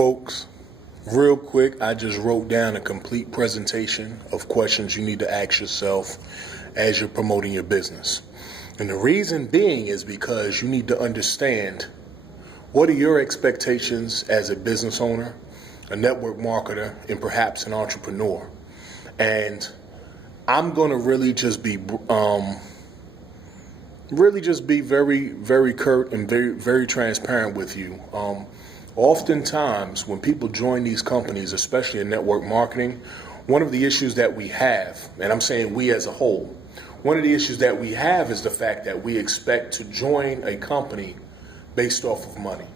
Folks, real quick, I just wrote down a complete presentation of questions you need to ask yourself as you're promoting your business. And the reason being is because you need to understand what are your expectations as a business owner, a network marketer, and perhaps an entrepreneur. And I'm going to really just be very, very curt and very, very transparent with you. Oftentimes, when people join these companies, especially in network marketing, one of the issues that we have, and I'm saying we as a whole, one of the issues that we have is the fact that we expect to join a company based off of money.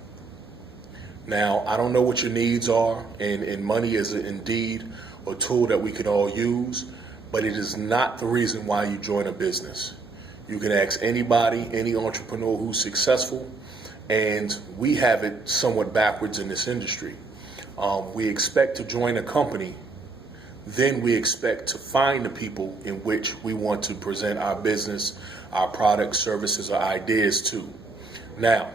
Now, I don't know what your needs are, and money is indeed a tool that we could all use, but it is not the reason why you join a business. You can ask anybody, any entrepreneur who's successful, and we have it somewhat backwards in this industry. We expect to join a company, then we expect to find the people in which we want to present our business, our products, services, or ideas to. Now,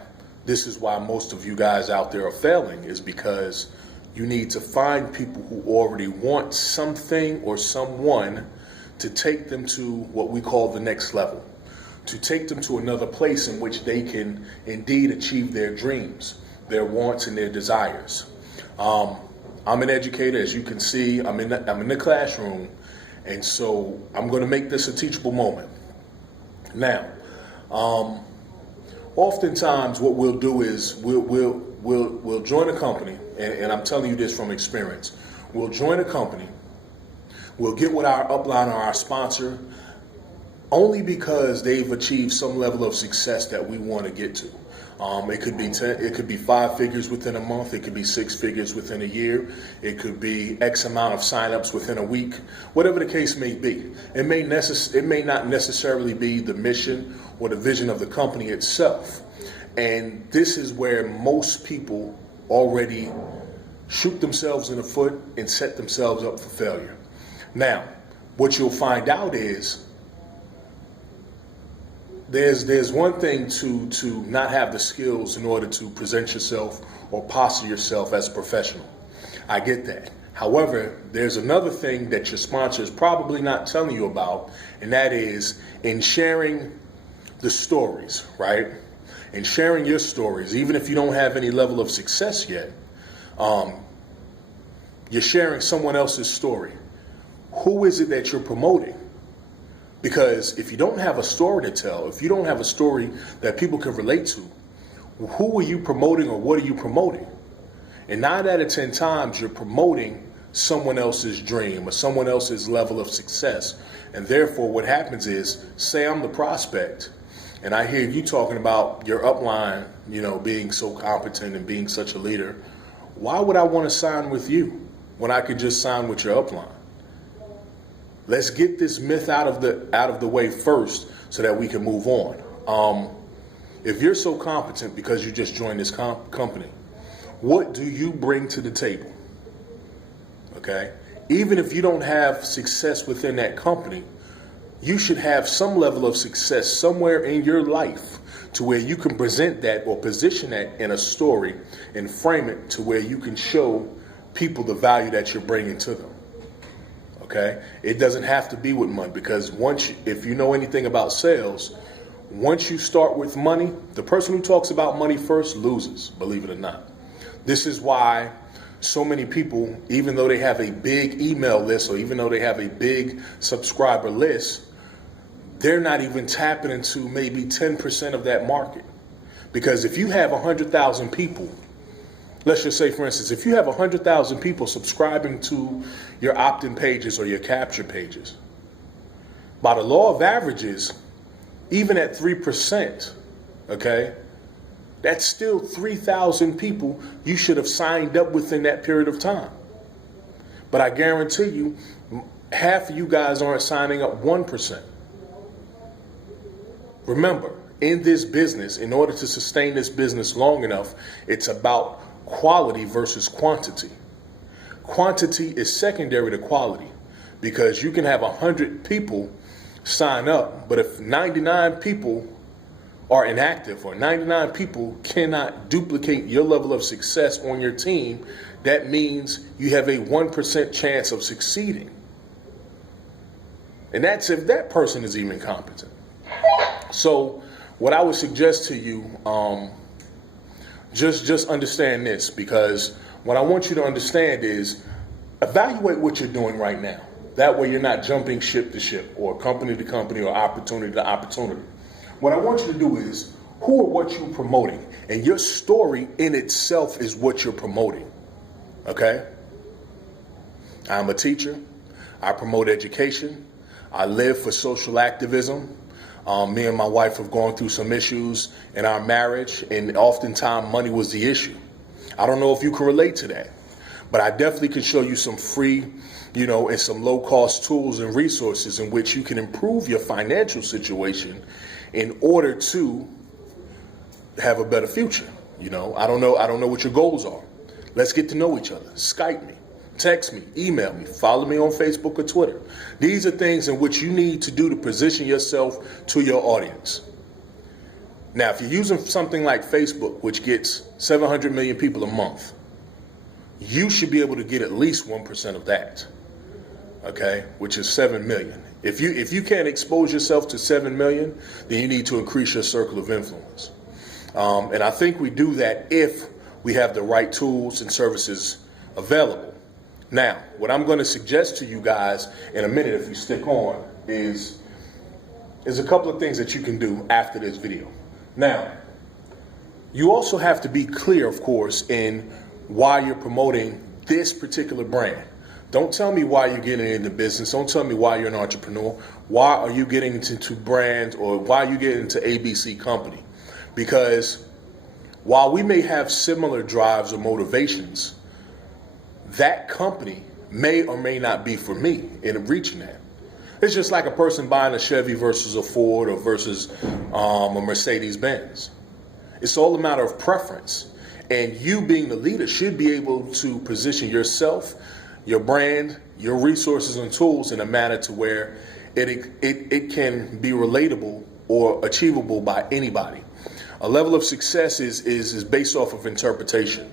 this is why most of you guys out there are failing, is because you need to find people who already want something or someone to take them to what we call the next level, to take them to another place in which they can indeed achieve their dreams, their wants, and their desires. I'm an educator, as you can see. I'm in the classroom, and so I'm going to make this a teachable moment. Now, oftentimes what we'll do is we'll join a company, and I'm telling you this from experience. We'll join a company, we'll get with our upline or our sponsor, only because they've achieved some level of success that we want to get to. It could be 5 figures within a month. It could be 6 figures within a year. It could be X amount of signups within a week. Whatever the case may be, it may not necessarily be the mission or the vision of the company itself. And this is where most people already shoot themselves in the foot and set themselves up for failure. Now, what you'll find out is there's one thing to not have the skills in order to present yourself or posture yourself as a professional. I get that. However, there's another thing that your sponsor is probably not telling you about, and that is in sharing the stories, right? In sharing your stories, even if you don't have any level of success yet, you're sharing someone else's story. Who is it that you're promoting? Because if you don't have a story to tell, if you don't have a story that people can relate to, who are you promoting or what are you promoting? And 9 out of 10 times you're promoting someone else's dream or someone else's level of success. And therefore what happens is, say I'm the prospect and I hear you talking about your upline, being so competent and being such a leader. Why would I want to sign with you when I could just sign with your upline? Let's get this myth out of the way first so that we can move on. If you're so competent because you just joined this company, what do you bring to the table? Okay? Even if you don't have success within that company, you should have some level of success somewhere in your life to where you can present that or position that in a story and frame it to where you can show people the value that you're bringing to them. Okay, it doesn't have to be with money, because if you know anything about sales, once you start with money, the person who talks about money first loses, believe it or not. This is why so many people, even though they have a big email list or even though they have a big subscriber list, they're not even tapping into maybe 10% of that market. Because if you have 100,000 people, let's just say, for instance, if you have 100,000 people subscribing to your opt-in pages or your capture pages, by the law of averages, even at 3%, okay, that's still 3,000 people you should have signed up within that period of time. But I guarantee you, half of you guys aren't signing up 1%. Remember, in this business, in order to sustain this business long enough, it's about quality versus quantity. Quantity is secondary to quality, because you can have 100 people sign up, but if 99 people are inactive, or 99 people cannot duplicate your level of success on your team, that means you have a 1% chance of succeeding. And that's if that person is even competent. So what I would suggest to you, just understand this, because what I want you to understand is evaluate what you're doing right now. That way you're not jumping ship to ship or company to company or opportunity to opportunity. What I want you to do is, who or what you're promoting, and your story in itself is what you're promoting. Okay? I'm a teacher. I promote education. I live for social activism. Me and my wife have gone through some issues in our marriage, and oftentimes money was the issue. I don't know if you can relate to that, but I definitely can show you some free, and some low-cost tools and resources in which you can improve your financial situation in order to have a better future. I don't know what your goals are. Let's get to know each other. Skype me, text me, email me, follow me on Facebook or Twitter. These are things in which you need to do to position yourself to your audience. Now, if you're using something like Facebook, which gets 700 million people a month, you should be able to get at least 1% of that. Okay, which is 7 million. If you can't expose yourself to 7 million, then you need to increase your circle of influence. And I think we do that if we have the right tools and services available. Now, what I'm going to suggest to you guys in a minute, if you stick on, is a couple of things that you can do after this video. Now, you also have to be clear, of course, in why you're promoting this particular brand. Don't tell me why you're getting into business. Don't tell me why you're an entrepreneur. Why are you getting into brands, or why are you getting into ABC company? Because while we may have similar drives or motivations, that company may or may not be for me in reaching that. It's just like a person buying a Chevy versus a Ford or versus a Mercedes Benz. It's all a matter of preference. And you being the leader should be able to position yourself, your brand, your resources and tools in a manner to where it can be relatable or achievable by anybody. A level of success is based off of interpretation.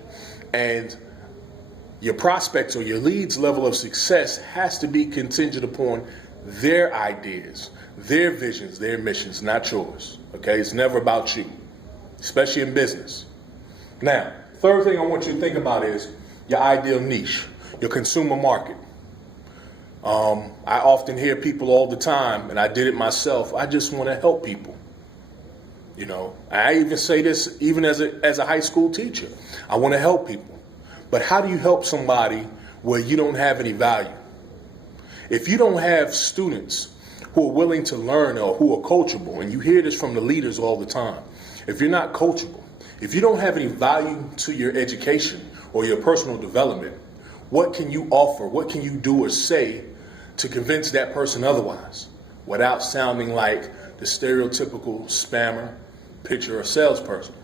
And your prospects or your leads' level of success has to be contingent upon their ideas, their visions, their missions, not yours. Okay? It's never about you, especially in business. Now, third thing I want you to think about is your ideal niche, your consumer market. I often hear people all the time, and I did it myself, I just want to help people. I even say this even as a high school teacher. I want to help people. But how do you help somebody where you don't have any value? If you don't have students who are willing to learn or who are coachable, and you hear this from the leaders all the time, if you're not coachable, if you don't have any value to your education or your personal development, what can you offer? What can you do or say to convince that person otherwise without sounding like the stereotypical spammer, pitcher, or salesperson?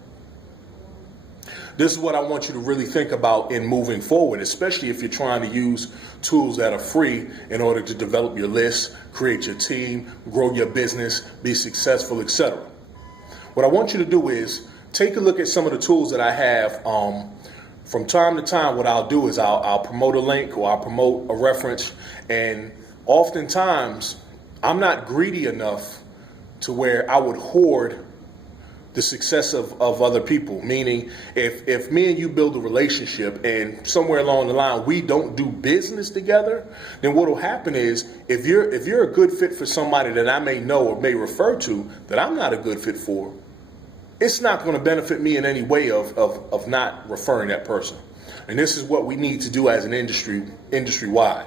This is what I want you to really think about in moving forward, especially if you're trying to use tools that are free in order to develop your list, create your team, grow your business, be successful, etc. What I want you to do is take a look at some of the tools that I have. From time to time, what I'll do is I'll promote a link or I'll promote a reference, and oftentimes I'm not greedy enough to where I would hoard the success of other people. Meaning, if me and you build a relationship and somewhere along the line we don't do business together, then what will happen is if you're a good fit for somebody that I may know or may refer to that I'm not a good fit for, it's not going to benefit me in any way of not referring that person. And this is what we need to do as an industry-wide.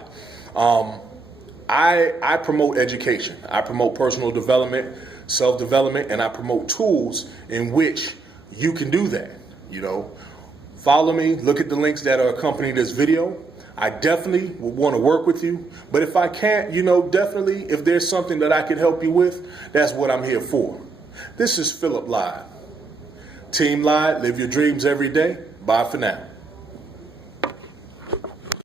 I promote education. I promote personal development, self-development, and I promote tools in which you can do that. Follow me, look at the links that are accompanying this video. I definitely would want to work with you. But if I can't, definitely if there's something that I can help you with, that's what I'm here for. This is Phillip Lyde. Team Lyde, live your dreams every day. Bye for now.